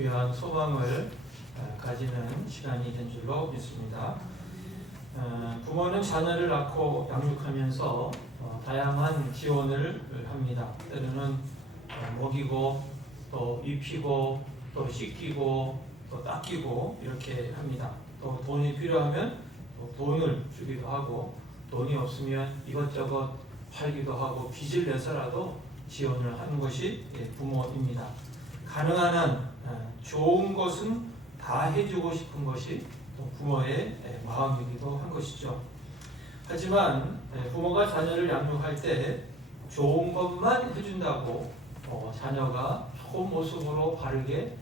귀한 소망을 가지는 시간이 된 줄로 믿습니다. 부모는 자녀를 낳고 양육하면서 다양한 지원을 합니다. 때로는 먹이고 또 입히고 또 씻기고 또 닦이고 이렇게 합니다. 또 돈이 필요하면 또 돈을 주기도 하고, 돈이 없으면 이것저것 팔기도 하고 빚을 내서라도 지원을 하는 것이 부모입니다. 가능한 한 좋은 것은 다 해주고 싶은 것이 또 부모의 마음이기도 한 것이죠. 하지만 부모가 자녀를 양육할 때 좋은 것만 해준다고 자녀가 좋은 모습으로 바르게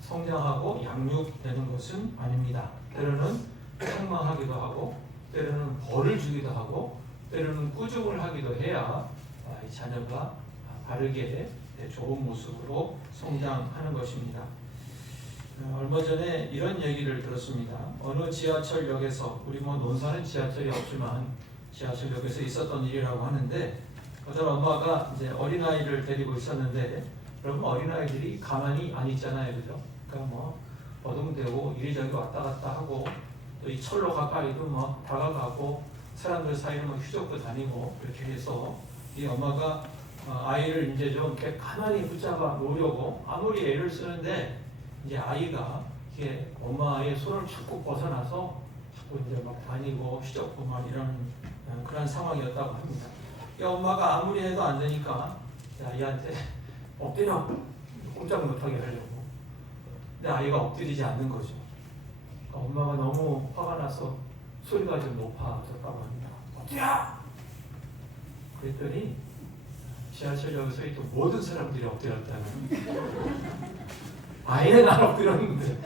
성장하고 양육되는 것은 아닙니다. 때로는 책망하기도 하고, 때로는 벌을 주기도 하고, 때로는 꾸중을 하기도 해야 이 자녀가 바르게 좋은 모습으로 성장하는 것입니다. 얼마 전에 이런 얘기를 들었습니다. 어느 지하철역에서, 우리 논산은 지하철이 없지만 지하철역에서 있었던 일이라고 하는데, 어떤 엄마가 이제 어린아이를 데리고 있었는데, 여러분 어린아이들이 가만히 안 있잖아요, 그죠? 그러니까 어둥대고 이리저리 왔다 갔다 하고, 또 이 철로 가까이도 다가가고, 사람들 사이를 휘젓고 다니고 이렇게 해서 이 엄마가 아이를 이제 좀 이렇게 가만히 붙잡아 놓으려고 아무리 애를 쓰는데, 이제 아이가 이게 엄마의 손을 자꾸 벗어나서 자꾸 이제 다니고 휘젓고 이런 그런 상황이었다고 합니다. 이 엄마가 아무리 해도 안 되니까 아이한테 엎드려, 꼼짝 못하게 하려고. 근데 아이가 엎드리지 않는 거죠. 엄마가 너무 화가 나서 소리가 좀 높아졌다고 합니다. 엎드려! 그랬더니 지하철역에서 있던 모든 사람들이 엎드렸다는. 아이는 안 엎드렸는데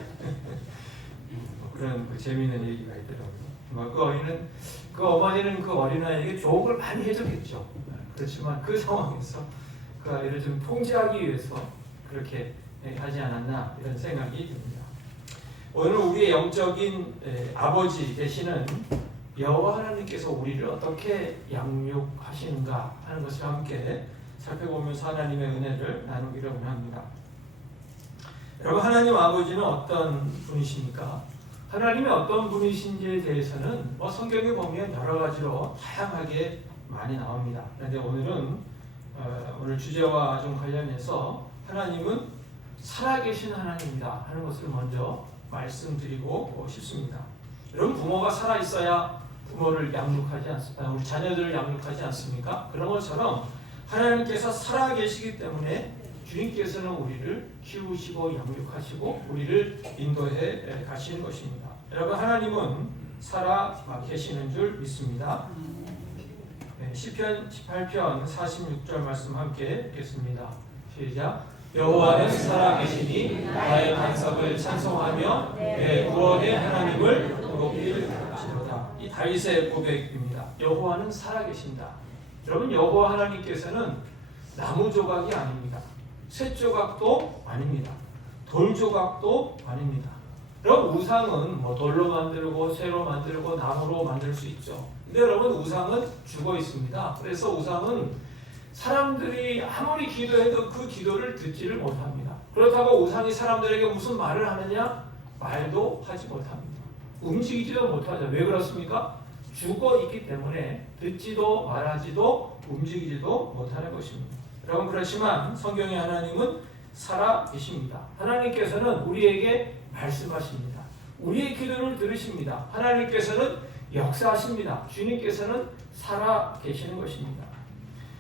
그런 재미있는 얘기가 있더라고요. 그 어머니는 그 어린아이에게 좋은 걸 많이 해줬겠죠. 그렇지만 그 상황에서 그 아이를 좀 통제하기 위해서 그렇게 하지 않았나, 이런 생각이 듭니다. 오늘 우리의 영적인 아버지 되시는 여호와 하나님께서 우리를 어떻게 양육하시는가 하는 것을 함께 살펴보면서 하나님의 은혜를 나누기를 원합니다. 여러분, 하나님 아버지는 어떤 분이십니까? 하나님이 어떤 분이신지에 대해서는 성경에 보면 여러 가지로 다양하게 많이 나옵니다. 그런데 오늘은 오늘 주제와 좀 관련해서 하나님은 살아계신 하나님이다 하는 것을 먼저 말씀드리고 싶습니다. 여러분, 부모가 살아있어야 부모를 양육하지 않습니까? 우리 자녀들을 양육하지 않습니까? 그런 것처럼 하나님께서 살아계시기 때문에 주님께서는 우리를 키우시고 양육하시고 우리를 인도해 가시는 것입니다. 여러분, 하나님은 살아계시는 줄 믿습니다. 시편 18편 46절 말씀 함께 읽겠습니다. 시작. 여호와는 살아계시니 나의 반석을 찬송하며 내 구원의 하나님을 높이리로다. 이 다윗의 고백입니다. 여호와는 살아계신다. 여러분, 여호와 하나님께서는 나무 조각이 아닙니다. 쇠 조각도 아닙니다. 돌 조각도 아닙니다. 여러분, 우상은 돌로 만들고 쇠로 만들고 나무로 만들 수 있죠. 근데 여러분, 우상은 죽어 있습니다. 그래서 우상은 사람들이 아무리 기도해도 그 기도를 듣지를 못합니다. 그렇다고 우상이 사람들에게 무슨 말을 하느냐? 말도 하지 못합니다. 움직이지도 못하죠. 왜 그렇습니까? 죽어 있기 때문에 듣지도 말하지도 움직이지도 못하는 것입니다. 여러분, 그렇지만 성경의 하나님은 살아 계십니다. 하나님께서는 우리에게 말씀하십니다. 우리의 기도를 들으십니다. 하나님께서는 역사하십니다. 주님께서는 살아 계시는 것입니다.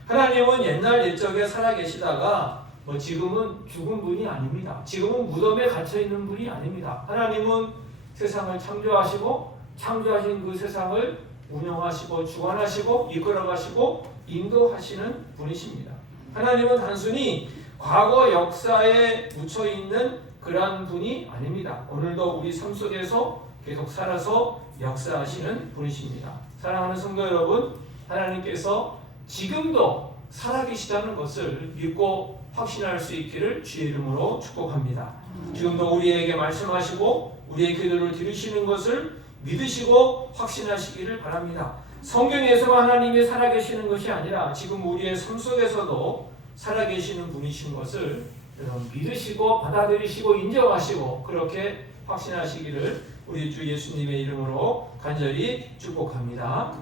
하나님은 옛날 옛적에 살아 계시다가 지금은 죽은 분이 아닙니다. 지금은 무덤에 갇혀 있는 분이 아닙니다. 하나님은 세상을 창조하시고 창조하신 그 세상을 운영하시고 주관하시고 이끌어가시고 인도하시는 분이십니다. 하나님은 단순히 과거 역사에 묻혀있는 그러한 분이 아닙니다. 오늘도 우리 삶 속에서 계속 살아서 역사하시는 분이십니다. 사랑하는 성도 여러분, 하나님께서 지금도 살아계시다는 것을 믿고 확신할 수 있기를 주의 이름으로 축복합니다. 지금도 우리에게 말씀하시고 우리의 기도를 들으시는 것을 믿으시고 확신하시기를 바랍니다. 성경에서만 하나님이 살아계시는 것이 아니라 지금 우리의 삶 속에서도 살아계시는 분이신 것을 여러분 믿으시고 받아들이시고 인정하시고 그렇게 확신하시기를 우리 주 예수님의 이름으로 간절히 축복합니다.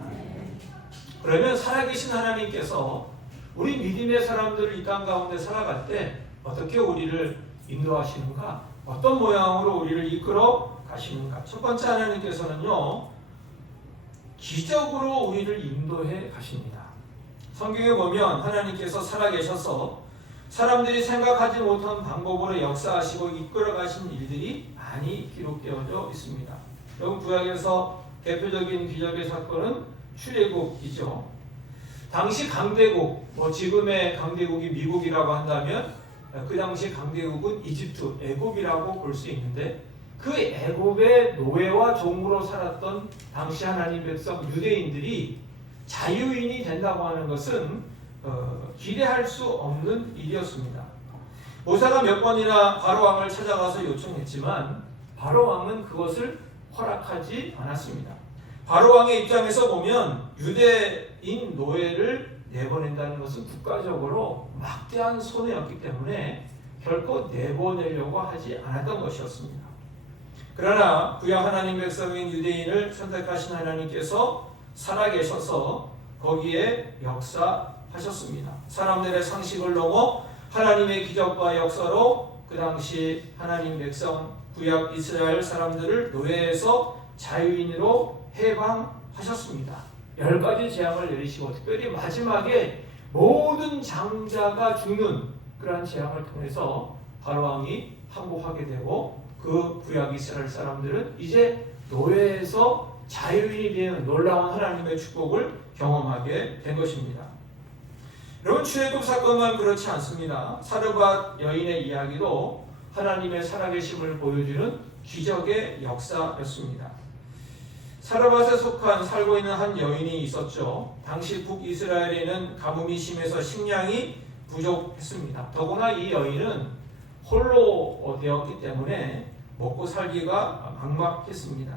그러면 살아계신 하나님께서 우리 믿음의 사람들을 이 땅 가운데 살아갈 때 어떻게 우리를 인도하시는가? 어떤 모양으로 우리를 이끌어 가시는가? 첫 번째, 하나님께서는요, 기적으로 우리를 인도해 가십니다. 성경에 보면 하나님께서 살아계셔서 사람들이 생각하지 못한 방법으로 역사하시고 이끌어 가신 일들이 많이 기록되어져 있습니다. 여러분, 구약에서 대표적인 기적의 사건은 출애굽이죠. 당시 강대국, 지금의 강대국이 미국이라고 한다면 그 당시 강대국은 이집트, 애굽이라고 볼 수 있는데 그 애굽의 노예와 종으로 살았던 당시 하나님 백성 유대인들이 자유인이 된다고 하는 것은 기대할 수 없는 일이었습니다. 모세가 몇 번이나 바로 왕을 찾아가서 요청했지만 바로 왕은 그것을 허락하지 않았습니다. 바로 왕의 입장에서 보면 유대인 노예를 내보낸다는 것은 국가적으로 막대한 손해였기 때문에 결코 내보내려고 하지 않았던 것이었습니다. 그러나 구약 하나님 백성인 유대인을 선택하신 하나님께서 살아계셔서 거기에 역사하셨습니다. 사람들의 상식을 넘어 하나님의 기적과 역사로 그 당시 하나님 백성 구약 이스라엘 사람들을 노예에서 자유인으로 해방하셨습니다. 10가지 재앙을 내리시고 특별히 마지막에 모든 장자가 죽는 그러한 재앙을 통해서 바로왕이 항복하게 되고 그 구약 이스라엘 사람들은 이제 노예에서 자유인이 되는 놀라운 하나님의 축복을 경험하게 된 것입니다. 여러분, 출애굽 사건만 그렇지 않습니다. 사르밧 여인의 이야기도 하나님의 살아계심을 보여주는 기적의 역사였습니다. 사르밧에 속한 살고 있는 한 여인이 있었죠. 당시 북이스라엘에는 가뭄이 심해서 식량이 부족했습니다. 더구나 이 여인은 홀로 되었기 때문에 먹고 살기가 막막했습니다.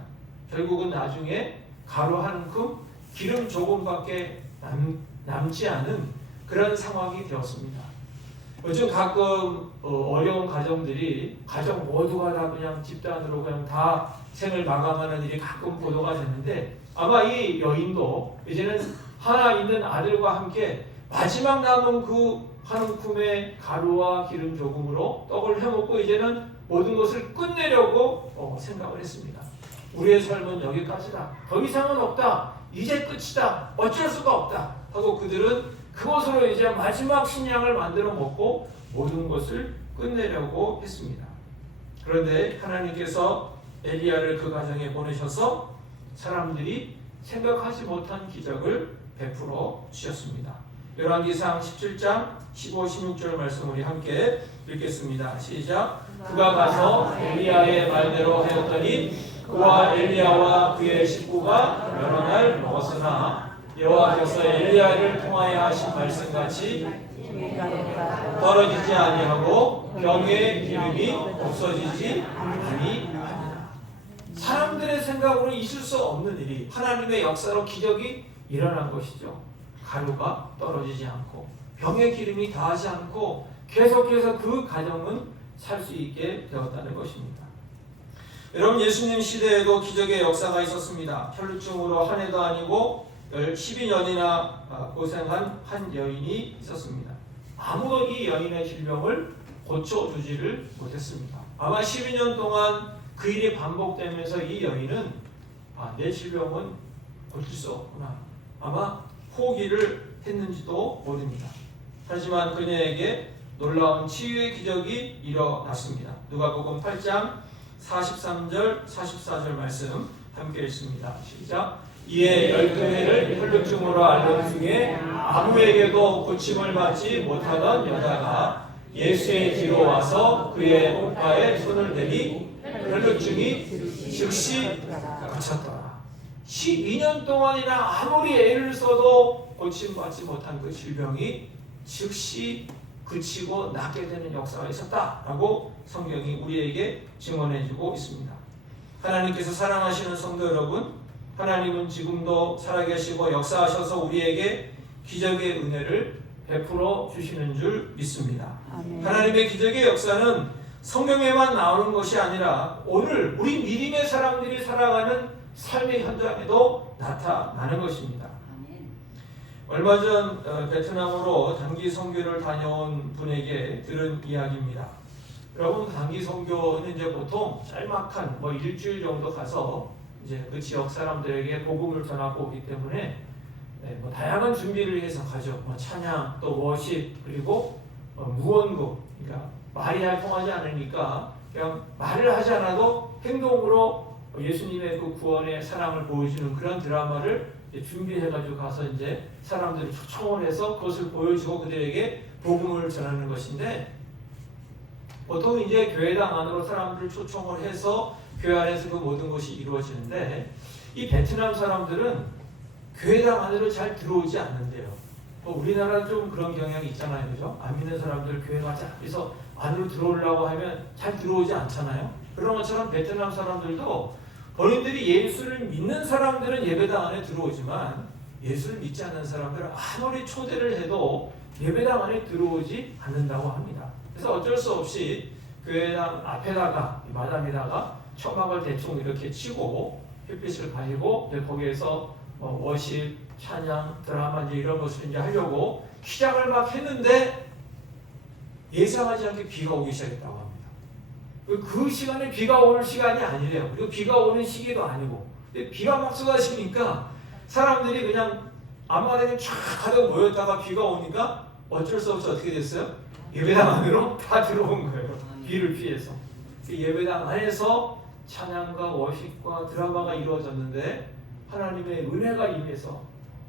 결국은 나중에 가루 한 움큼 기름 조금밖에 남지 않은 그런 상황이 되었습니다. 요즘 가끔 어려운 가정들이 가정 모두가 다 그냥 집단으로 그냥 다 생을 마감하는 일이 가끔 보도가 되는데 아마 이 여인도 이제는 하나 있는 아들과 함께 마지막 남은 그 한 움큼의 가루와 기름 조금으로 떡을 해먹고 이제는 모든 것을 끝내려고 생각을 했습니다. 우리의 삶은 여기까지다. 더 이상은 없다. 이제 끝이다. 어쩔 수가 없다. 하고 그들은 그것으로 이제 마지막 식량을 만들어 먹고 모든 것을 끝내려고 했습니다. 그런데 하나님께서 엘리야를 그 가정에 보내셔서 사람들이 생각하지 못한 기적을 베풀어 주셨습니다. 열왕기상 17장 15, 16절 말씀 우리 함께 읽겠습니다. 시작. 그가 가서 엘리야의 말대로 하였더니 그와 엘리야와 그의 식구가 여러 날 먹었으나 여호와께서 엘리야를 통하여 하신 말씀같이 떨어지지 아니하고 병에 기름이 없어지지 아니하니라. 사람들의 생각으로 있을 수 없는 일이 하나님의 역사로 기적이 일어난 것이죠. 가루가 떨어지지 않고 병에 기름이 다하지 않고 계속해서 그 가정은 살 수 있게 되었다는 것입니다. 여러분, 예수님 시대에도 기적의 역사가 있었습니다. 혈루증으로 한 해도 아니고 12년이나 고생한 한 여인이 있었습니다. 아무도 이 여인의 질병을 고쳐주지를 못했습니다. 아마 12년 동안 그 일이 반복되면서 이 여인은 내 질병은 고칠 수 없구나. 아마 포기를 했는지도 모릅니다. 하지만 그녀에게 놀라운 치유의 기적이 일어났습니다. 누가복음 8장 43절 44절 말씀 함께 읽습니다. 시작. 이에 12해를 혈루증으로 앓는 중에 아무에게도 고침을 받지 못하던 여자가 예수의 뒤로 와서 그의 옷가에 손을 대니 혈루증이 즉시 그쳤더라. 12년 동안이나 아무리 애를 써도 고침받지 못한 그 질병이 즉시 그치고 낫게 되는 역사가 있었다라고 성경이 우리에게 증언해주고 있습니다. 하나님께서 사랑하시는 성도 여러분, 하나님은 지금도 살아계시고 역사하셔서 우리에게 기적의 은혜를 베풀어 주시는 줄 믿습니다. 아멘. 하나님의 기적의 역사는 성경에만 나오는 것이 아니라 오늘 우리 믿음의 사람들이 살아가는 삶의 현장에도 나타나는 것입니다. 얼마 전 베트남으로 단기 선교를 다녀온 분에게 들은 이야기입니다. 여러분, 단기 선교는 이제 보통 짤막한 일주일 정도 가서 이제 그 지역 사람들에게 복음을 전하고 오기 때문에 다양한 준비를 해서 가죠. 찬양, 또 워십, 그리고 무언국. 그러니까 말이 잘 통하지 않으니까 그냥 말을 하지 않아도 행동으로 예수님의 그 구원의 사랑을 보여주는 그런 드라마를 준비해가지고 가서 이제 사람들이 초청을 해서 그것을 보여주고 그들에게 복음을 전하는 것인데, 보통 이제 교회당 안으로 사람들을 초청을 해서 교회 안에서 그 모든 것이 이루어지는데, 이 베트남 사람들은 교회당 안으로 잘 들어오지 않는데요. 우리나라는 좀 그런 경향이 있잖아요, 그죠? 안 믿는 사람들 교회 가자 그래서 안으로 들어오려고 하면 잘 들어오지 않잖아요. 그런 것처럼 베트남 사람들도 본인들이 예수를 믿는 사람들은 예배당 안에 들어오지만 예수를 믿지 않는 사람들은 아무리 초대를 해도 예배당 안에 들어오지 않는다고 합니다. 그래서 어쩔 수 없이 교회당 앞에다가 마당에다가 천막을 대충 이렇게 치고 햇빛을 가리고 거기에서 워십, 찬양, 드라마 이제 이런 것을 이제 하려고 시작을 막 했는데 예상하지 않게 비가 오기 시작했다고 합니다. 그 시간에 비가 오는 시간이 아니래요. 그리고 비가 오는 시기도 아니고. 근데 비가 막 쏟아지니까 사람들이 그냥 앞마당에 쫙 하다가 모였다가 비가 오니까 어쩔 수 없이 어떻게 됐어요? 예배당 안으로 다 들어온 거예요. 비를 피해서. 예배당 안에서 찬양과 워십과 드라마가 이루어졌는데 하나님의 은혜가 임해서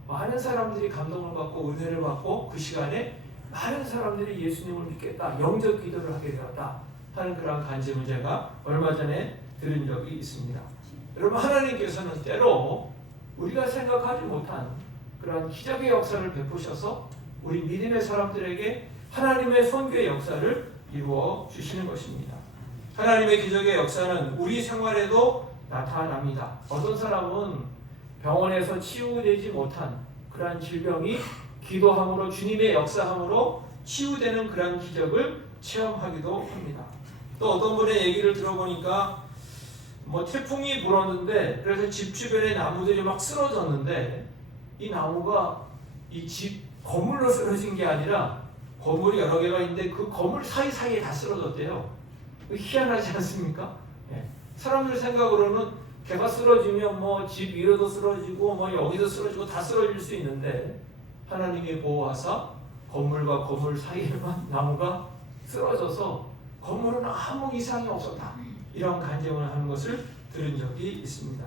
많은 사람들이 감동을 받고 은혜를 받고 그 시간에 많은 사람들이 예수님을 믿겠다, 영접 기도를 하게 되었다 하는 그런 간증을 제가 얼마 전에 들은 적이 있습니다. 여러분, 하나님께서는 때로 우리가 생각하지 못한 그런 기적의 역사를 베푸셔서 우리 믿음의 사람들에게 하나님의 선교의 역사를 이루어 주시는 것입니다. 하나님의 기적의 역사는 우리 생활에도 나타납니다. 어떤 사람은 병원에서 치유되지 못한 그러한 질병이 기도함으로 주님의 역사함으로 치유되는 그러한 기적을 체험하기도 합니다. 또 어떤 분의 얘기를 들어보니까 태풍이 불었는데 그래서 집 주변에 나무들이 막 쓰러졌는데 이 나무가 이 집 건물로 쓰러진 게 아니라 건물이 여러 개가 있는데 그 건물 사이사이에 다 쓰러졌대요. 희한하지 않습니까? 사람들 생각으로는 개가 쓰러지면 집 위로도 쓰러지고 여기도 쓰러지고 다 쓰러질 수 있는데 하나님이 보호하사 건물과 건물 사이에만 나무가 쓰러져서 건물은 아무 이상이 없었다. 이런 간증을 하는 것을 들은 적이 있습니다.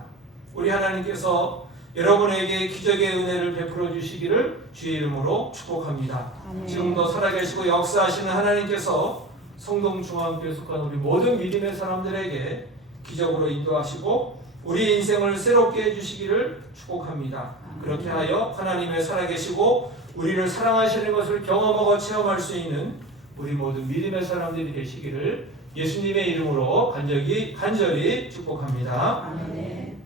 우리 하나님께서 여러분에게 기적의 은혜를 베풀어 주시기를 주의 이름으로 축복합니다. 아멘. 지금도 살아계시고 역사하시는 하나님께서 성동중앙교회 속한 우리 모든 믿음의 사람들에게 기적으로 인도하시고 우리 인생을 새롭게 해주시기를 축복합니다. 그렇게 하여 하나님의 살아계시고 우리를 사랑하시는 것을 경험하고 체험할 수 있는 우리 모든 믿음의 사람들이 되시기를 예수님의 이름으로 간절히 축복합니다. 아멘.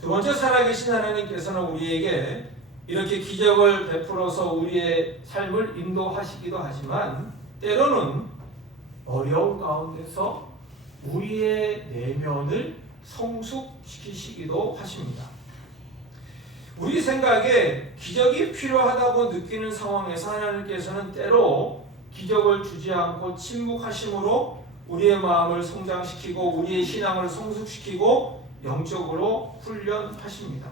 두 번째, 살아계신 하나님께서는 우리에게 이렇게 기적을 베풀어서 우리의 삶을 인도하시기도 하지만 때로는 어려운 가운데서 우리의 내면을 성숙시키시기도 하십니다. 우리 생각에 기적이 필요하다고 느끼는 상황에서 하나님께서는 때로 기적을 주지 않고 침묵하심으로 우리의 마음을 성장시키고 우리의 신앙을 성숙시키고 영적으로 훈련하십니다.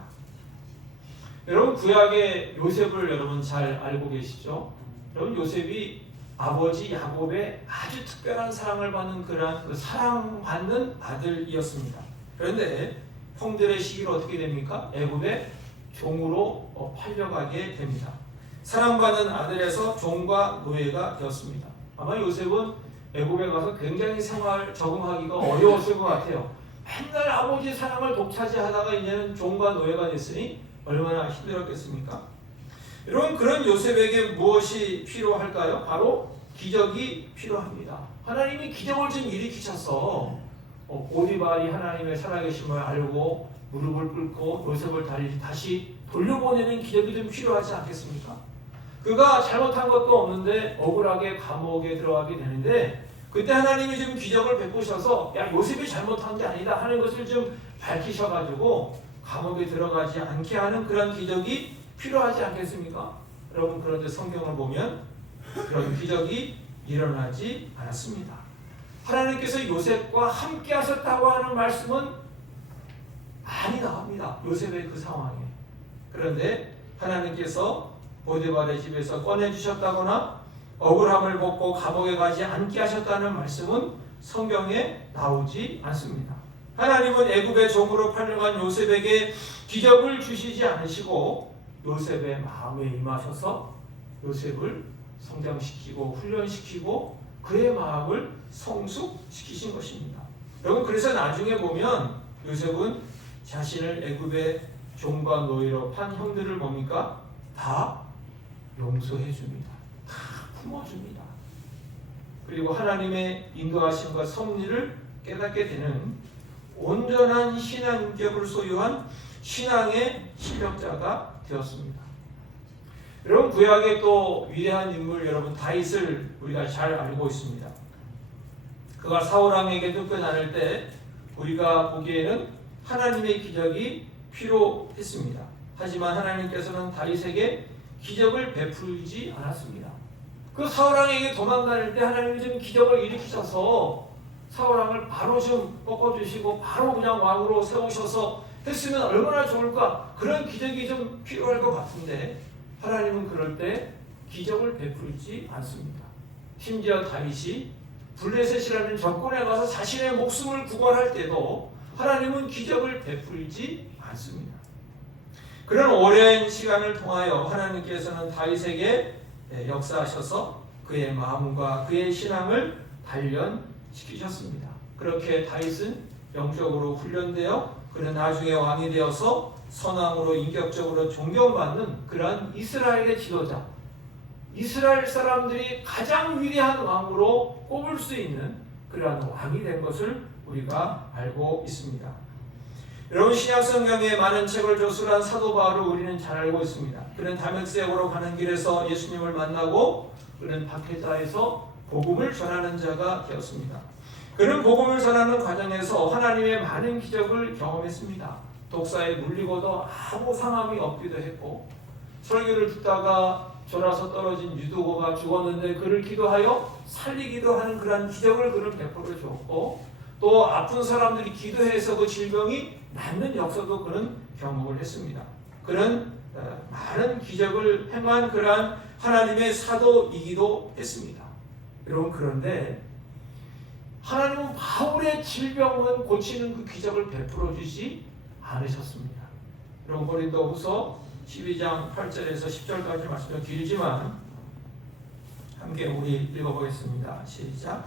여러분, 구약의 요셉을 여러분 잘 알고 계시죠? 여러분, 요셉이 아버지 야곱의 아주 특별한 사랑을 받는 그런 사랑받는 아들이었습니다. 그런데 형들의 시기로 어떻게 됩니까? 애굽의 종으로 팔려가게 됩니다. 사랑받는 아들에서 종과 노예가 되었습니다. 아마 요셉은 애굽에 가서 굉장히 생활 적응하기가 어려웠을 것 같아요. 맨날 아버지 사랑을 독차지하다가 이제는 종과 노예가 됐으니 얼마나 힘들었겠습니까? 여러분, 그런 요셉에게 무엇이 필요할까요? 바로 기적이 필요합니다. 하나님이 기적을 좀 일으키셔서 보디발이 하나님의 살아계심을 알고 무릎을 꿇고 요셉을 다시 돌려보내는 기적이 좀 필요하지 않겠습니까? 그가 잘못한 것도 없는데 억울하게 감옥에 들어가게 되는데 그때 하나님이 좀 기적을 베푸셔서 야 요셉이 잘못한 게 아니다 하는 것을 좀 밝히셔가지고 감옥에 들어가지 않게 하는 그런 기적이 필요하지 않겠습니까? 여러분 그런데 성경을 보면 그런 기적이 일어나지 않았습니다. 하나님께서 요셉과 함께 하셨다고 하는 말씀은 많이 나옵니다. 요셉의 그 상황에. 그런데 하나님께서 보디발의 집에서 꺼내주셨다거나 억울함을 벗고 감옥에 가지 않게 하셨다는 말씀은 성경에 나오지 않습니다. 하나님은 애굽의 종으로 팔려간 요셉에게 기적을 주시지 않으시고 요셉의 마음에 임하셔서 요셉을 성장시키고 훈련시키고 그의 마음을 성숙시키신 것입니다. 여러분 그래서 나중에 보면 요셉은 자신을 애굽의 종과 노예로 판 형들을 뭡니까? 다 용서해 줍니다. 다 품어줍니다. 그리고 하나님의 인도하심과 섭리를 깨닫게 되는 온전한 신앙격을 소유한 신앙의 실력자가 되었습니다. 여러분 구약의 또 위대한 인물 여러분 다윗을 우리가 잘 알고 있습니다. 그가 사울 왕에게 쫓겨나올 때 우리가 보기에는 하나님의 기적이 필요했습니다. 하지만 하나님께서는 다윗에게 기적을 베풀지 않았습니다. 그 사울 왕에게 도망갈 때 하나님이 좀 기적을 일으키셔서 사울 왕을 바로 좀 꺾어주시고 바로 그냥 왕으로 세우셔서 했으면 얼마나 좋을까? 그런 기적이 좀 필요할 것 같은데 하나님은 그럴 때 기적을 베풀지 않습니다. 심지어 다윗이 블레셋이라는 적군에 가서 자신의 목숨을 구원할 때도 하나님은 기적을 베풀지 않습니다. 그런 오랜 시간을 통하여 하나님께서는 다윗에게 역사하셔서 그의 마음과 그의 신앙을 단련시키셨습니다. 그렇게 다윗은 영적으로 훈련되어 그는 나중에 왕이 되어서 선왕으로 인격적으로 존경받는 그러한 이스라엘의 지도자, 이스라엘 사람들이 가장 위대한 왕으로 꼽을 수 있는 그러한 왕이 된 것을 우리가 알고 있습니다. 여러분 신약성경에 많은 책을 저술한 사도 바울을 우리는 잘 알고 있습니다. 그는 다메섹으로 가는 길에서 예수님을 만나고 그는 박해자에서 복음을 전하는 자가 되었습니다. 그는 복음을 전하는 과정에서 하나님의 많은 기적을 경험했습니다. 독사에 물리고도 아무 상함이 없기도 했고 설교를 듣다가 졸아서 떨어진 유두고가 죽었는데 그를 기도하여 살리기도 하는 그런 기적을 그는 베풀어 주었고 또 아픈 사람들이 기도해서 그 질병이 낫는 역사도 그는 경험을 했습니다. 그는 많은 기적을 행한 그러한 하나님의 사도이기도 했습니다. 여러분 그런데 하나님은 바울의 질병은 고치는 그 기적을 베풀어 주지 않으셨습니다. 여러분 고린도후서 12장 8절에서 10절까지 말씀이 길지만 함께 우리 읽어보겠습니다. 시작.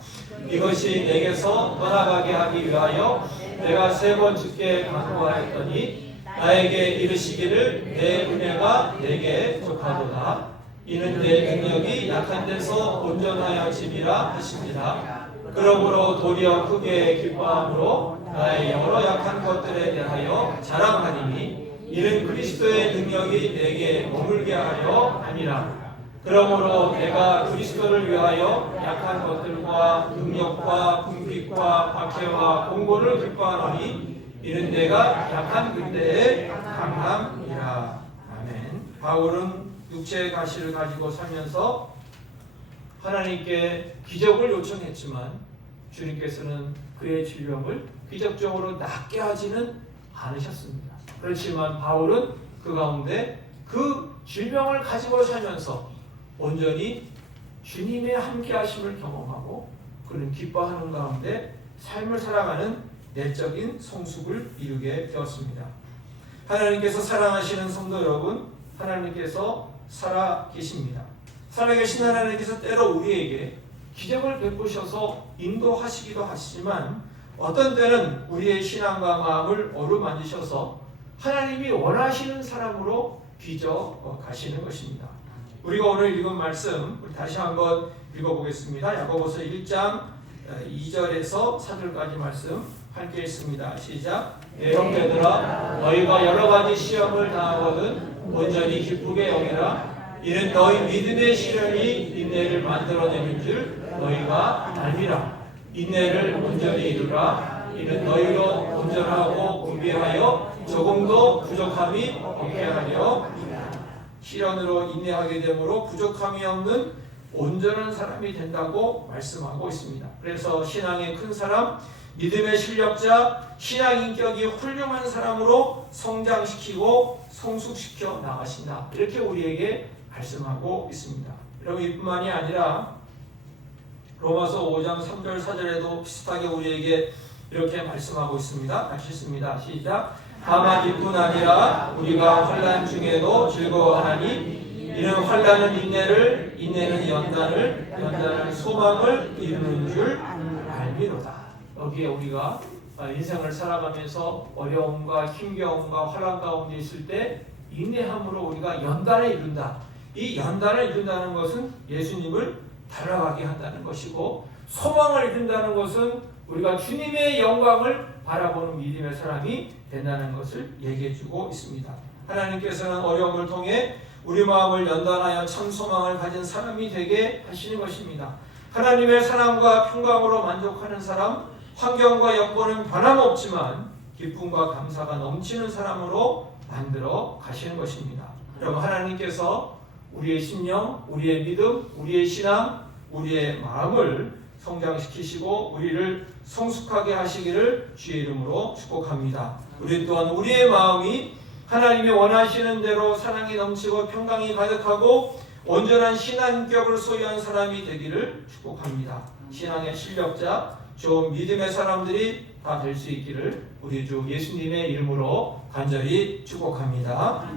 이것이 내게서 떠나가게 하기 위하여 내가 3번 주께 간구하였더니 나에게 이르시기를 내 은혜가 내게 족하도다. 이는 내 능력이 약한 데서 온전하여짐이라 하십니다. 그러므로 도리어 크게 기뻐함으로 나의 여러 약한 것들에 대하여 자랑하리니 이는 그리스도의 능력이 내게 머물게 하려 함이라. 그러므로 내가 그리스도를 위하여 약한 것들과 능력과 궁핍과 박해와 공고를 기뻐하노니 이는 내가 약한 그때의 강함이라. 아멘. 바울은 육체의 가시를 가지고 살면서 하나님께 기적을 요청했지만 주님께서는 그의 질병을 기적적으로 낫게 하지는 않으셨습니다. 그렇지만 바울은 그 가운데 그 질병을 가지고 살면서 온전히 주님의 함께하심을 경험하고 그는 기뻐하는 가운데 삶을 살아가는 내적인 성숙을 이루게 되었습니다. 하나님께서 사랑하시는 성도 여러분, 하나님께서 살아계십니다. 살아계신 하나님께서 때로 우리에게 기적을 베푸셔서 인도하시기도 하시지만 어떤 때는 우리의 신앙과 마음을 어루만지셔서 하나님이 원하시는 사람으로 빚어 가시는 것입니다. 우리가 오늘 읽은 말씀 다시 한번 읽어보겠습니다. 야고보서 1장 2절에서 4절까지 말씀 함께 읽습니다. 시작. 내 형제들아 너희가 여러 가지 시험을 당하거든 온전히 기쁘게 여기라. 이는 너희 믿음의 시련이 인내를 만들어내는 줄 너희가 알미라. 인내를 온전히 이루라. 이는 너희로 온전하고 분비하여 조금도 부족함이 없게 하려. 시련으로 인내하게 되므로 부족함이 없는 온전한 사람이 된다고 말씀하고 있습니다. 그래서 신앙의 큰 사람, 믿음의 실력자, 신앙 인격이 훌륭한 사람으로 성장시키고 성숙시켜 나가신다. 이렇게 우리에게 말씀하고 있습니다. 여러분, 이뿐만이 아니라 로마서 5장 3절 4절에도 비슷하게 우리에게 이렇게 말씀하고 있습니다. 같이 읽습니다. 시작. 다만 이뿐 아니라 우리가 환난 중에도 즐거워하니 이는 환난은 인내를, 인내는 연단을, 연단은 소망을 이루는 줄 알미로다. 여기에 우리가 인생을 살아가면서 어려움과 힘겨움과 환난 가운데 있을 때 인내함으로 우리가 연단을 이룬다. 이 연단을 이룬다는 것은 예수님을 닮아가게 한다는 것이고, 소망을 이룬다는 것은 우리가 주님의 영광을 바라보는 믿음의 사람이 된다는 것을 얘기해주고 있습니다. 하나님께서는 어려움을 통해 우리 마음을 연단하여 참 소망을 가진 사람이 되게 하시는 것입니다. 하나님의 사랑과 평강으로 만족하는 사람, 환경과 여건은 변함없지만 기쁨과 감사가 넘치는 사람으로 만들어 가시는 것입니다. 여러분, 하나님께서 우리의 심령, 우리의 믿음, 우리의 신앙, 우리의 마음을 성장시키시고 우리를 성숙하게 하시기를 주의 이름으로 축복합니다. 우리 또한 우리의 마음이 하나님이 원하시는 대로 사랑이 넘치고 평강이 가득하고 온전한 신앙격을 소유한 사람이 되기를 축복합니다. 신앙의 실력자, 좋은 믿음의 사람들이 다 될 수 있기를 우리 주 예수님의 이름으로 간절히 축복합니다.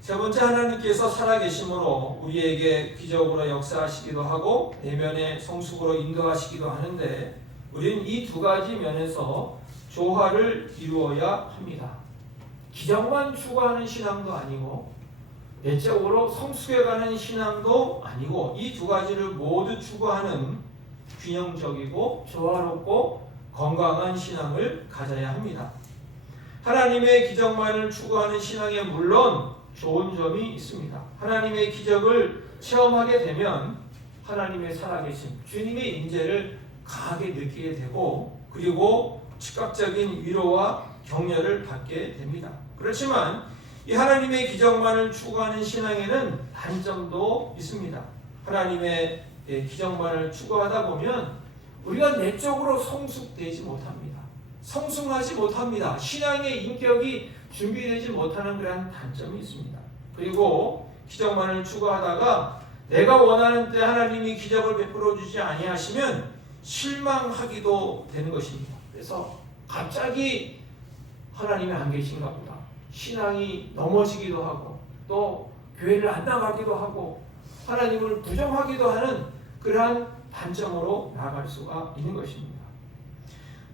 세 번째, 하나님께서 살아계심으로 우리에게 기적으로 역사하시기도 하고 내면의 성숙으로 인도하시기도 하는데, 우리는 이 두 가지 면에서 조화를 이루어야 합니다. 기적만 추구하는 신앙도 아니고 내적으로 성숙해가는 신앙도 아니고, 이 두 가지를 모두 추구하는 균형적이고 조화롭고 건강한 신앙을 가져야 합니다. 하나님의 기적만을 추구하는 신앙에 물론 좋은 점이 있습니다. 하나님의 기적을 체험하게 되면 하나님의 살아계심, 주님의 인재를 강하게 느끼게 되고, 그리고 즉각적인 위로와 격려를 받게 됩니다. 그렇지만 이 하나님의 기적만을 추구하는 신앙에는 단점도 있습니다. 하나님의 기적만을 추구하다 보면 우리가 내적으로 성숙되지 못합니다. 성숙하지 못합니다. 신앙의 인격이 준비되지 못하는 그런 단점이 있습니다. 그리고 기적만을 추구하다가 내가 원하는 때 하나님이 기적을 베풀어 주지 아니하시면 실망하기도 되는 것입니다. 그래서 갑자기 하나님이 안 계신가 보다, 신앙이 넘어지기도 하고 또 교회를 안 나가기도 하고 하나님을 부정하기도 하는 그러한 단점으로 나아갈 수가 있는 것입니다.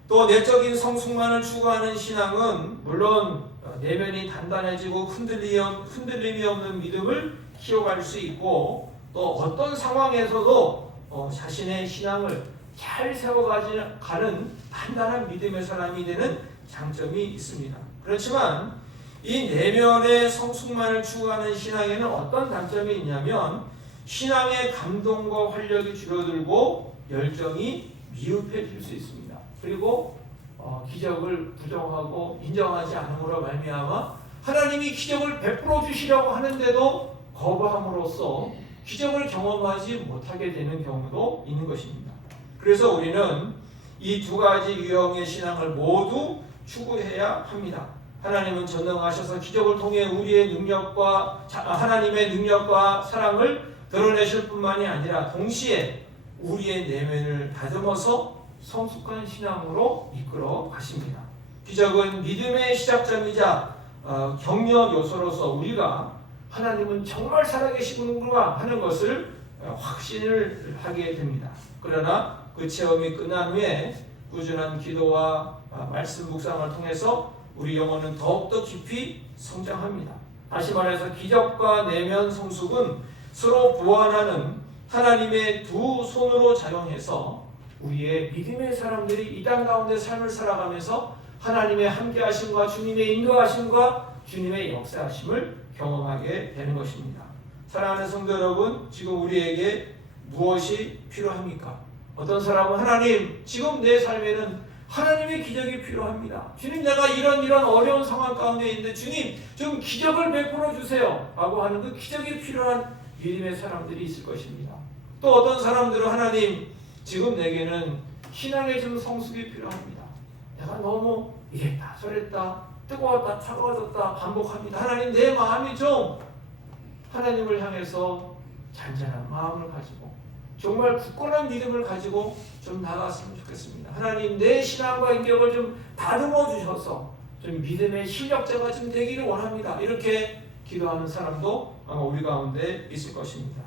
또 내적인 성숙만을 추구하는 신앙은 물론 내면이 단단해지고 흔들림이 없는 믿음을 키워갈 수 있고, 또 어떤 상황에서도 자신의 신앙을 잘 세워가는 단단한 믿음의 사람이 되는 장점이 있습니다. 그렇지만 이 내면의 성숙만을 추구하는 신앙에는 어떤 단점이 있냐면, 신앙의 감동과 활력이 줄어들고 열정이 미흡해질 수 있습니다. 그리고 기적을 부정하고 인정하지 않음으로 말미암아 하나님이 기적을 베풀어 주시려고 하는데도 거부함으로써 기적을 경험하지 못하게 되는 경우도 있는 것입니다. 그래서 우리는 이 두 가지 유형의 신앙을 모두 추구해야 합니다. 하나님은 전능하셔서 기적을 통해 우리의 능력과 하나님의 능력과 사랑을 드러내실 뿐만이 아니라 동시에 우리의 내면을 다듬어서 성숙한 신앙으로 이끌어 가십니다. 기적은 믿음의 시작점이자 격려 요소로서 우리가 하나님은 정말 살아계시구나 하는 것을 확신을 하게 됩니다. 그러나 그 체험이 끝난 후에 꾸준한 기도와 말씀 묵상을 통해서 우리 영혼은 더욱더 깊이 성장합니다. 다시 말해서 기적과 내면 성숙은 서로 보완하는 하나님의 두 손으로 작용해서 우리의 믿음의 사람들이 이 땅 가운데 삶을 살아가면서 하나님의 함께하심과 주님의 인도하심과 주님의 역사하심을 경험하게 되는 것입니다. 사랑하는 성도 여러분, 지금 우리에게 무엇이 필요합니까? 어떤 사람은 하나님, 지금 내 삶에는 하나님의 기적이 필요합니다. 주님, 내가 이런 어려운 상황 가운데 있는데 주님, 좀 기적을 베풀어 주세요 라고 하는 그 기적이 필요한 믿음의 사람들이 있을 것입니다. 또 어떤 사람들은 하나님, 지금 내게는 신앙의 좀 성숙이 필요합니다. 내가 너무 이랬다 저랬다 뜨거웠다 차가워졌다 반복합니다. 하나님, 내 마음이 좀 하나님을 향해서 잔잔한 마음을 가지고 정말 굳건한 믿음을 가지고 좀 나아갔으면 좋겠습니다. 하나님, 내 신앙과 인격을 좀 다듬어 주셔서 좀 믿음의 실력자가 좀 되기를 원합니다. 이렇게 기도하는 사람도 아마 우리 가운데 있을 것입니다.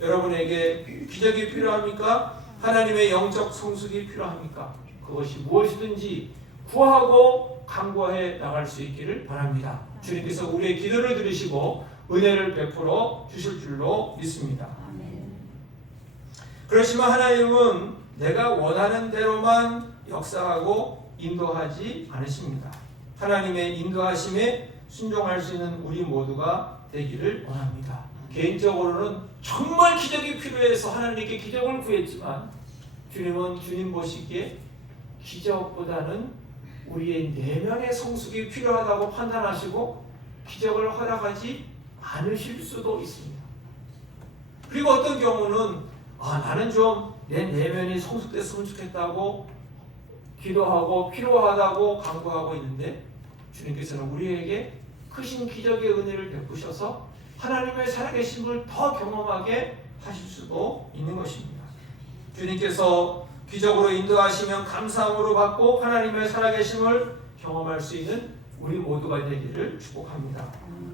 여러분에게 기적이 필요합니까? 하나님의 영적 성숙이 필요합니까? 그것이 무엇이든지 구하고 간구해 나갈 수 있기를 바랍니다. 주님께서 우리의 기도를 들으시고 은혜를 베풀어 주실 줄로 믿습니다. 그렇지만 하나님은 내가 원하는 대로만 역사하고 인도하지 않으십니다. 하나님의 인도하심에 순종할 수 있는 우리 모두가 되기를 원합니다. 개인적으로는 정말 기적이 필요해서 하나님께 기적을 구했지만 주님은 주님 보시기에 기적보다는 우리의 내면의 성숙이 필요하다고 판단하시고 기적을 허락하지 않으실 수도 있습니다. 그리고 어떤 경우는 나는 좀 내 내면이 성숙됐으면 좋겠다고 기도하고 필요하다고 간구하고 있는데 주님께서는 우리에게 크신 기적의 은혜를 베푸셔서 하나님의 살아계심을 더 경험하게 하실 수도 있는 것입니다. 주님께서 기적으로 인도하시면 감사함으로 받고 하나님의 살아계심을 경험할 수 있는 우리 모두가 되기를 축복합니다.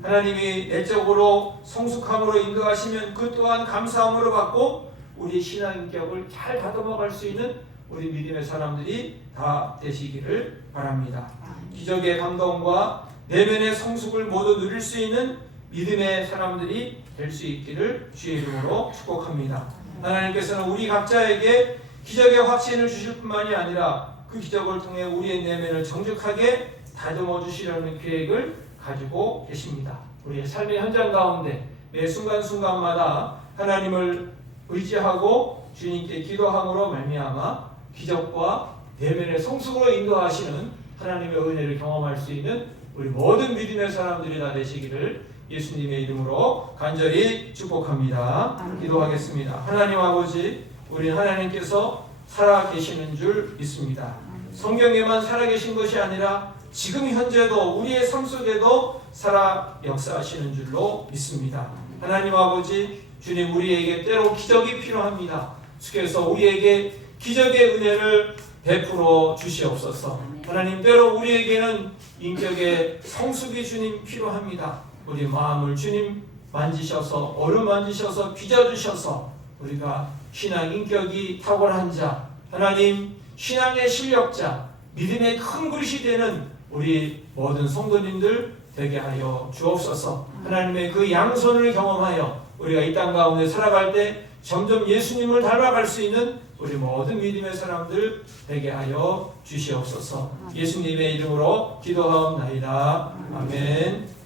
하나님이 내적으로 성숙함으로 인도하시면 그 또한 감사함으로 받고 우리 신앙인격을 잘 다듬어갈 수 있는 우리 믿음의 사람들이 다 되시기를 바랍니다. 기적의 감동과 내면의 성숙을 모두 누릴 수 있는 믿음의 사람들이 될 수 있기를 주의 이름으로 축복합니다. 하나님께서는 우리 각자에게 기적의 확신을 주실 뿐만이 아니라 그 기적을 통해 우리의 내면을 정직하게 다듬어 주시려는 계획을 가지고 계십니다. 우리의 삶의 현장 가운데 매 순간순간마다 하나님을 의지하고 주님께 기도함으로 말미암아 기적과 내면의 성숙으로 인도하시는 하나님의 은혜를 경험할 수 있는 우리 모든 믿음의 사람들이 다 되시기를 예수님의 이름으로 간절히 축복합니다. 기도하겠습니다. 하나님 아버지, 우리 하나님께서 살아계시는 줄 믿습니다. 성경에만 살아계신 것이 아니라 지금 현재도 우리의 삶 속에도 살아 역사하시는 줄로 믿습니다. 하나님 아버지, 주님, 우리에게 때로 기적이 필요합니다. 주께서 우리에게 기적의 은혜를 베풀어 주시옵소서. 하나님, 때로 우리에게는 인격의 성숙이 주님 필요합니다. 우리 마음을 주님 만지셔서 어루만지셔서 빚어주셔서 우리가 신앙 인격이 탁월한 자, 하나님 신앙의 실력자, 믿음의 큰 그릇이 되는 우리 모든 성도님들 되게 하여 주옵소서. 하나님의 그 양손을 경험하여 우리가 이 땅 가운데 살아갈 때 점점 예수님을 닮아갈 수 있는 우리 모든 믿음의 사람들 되게 하여 주시옵소서. 예수님의 이름으로 기도하옵나이다. 아멘.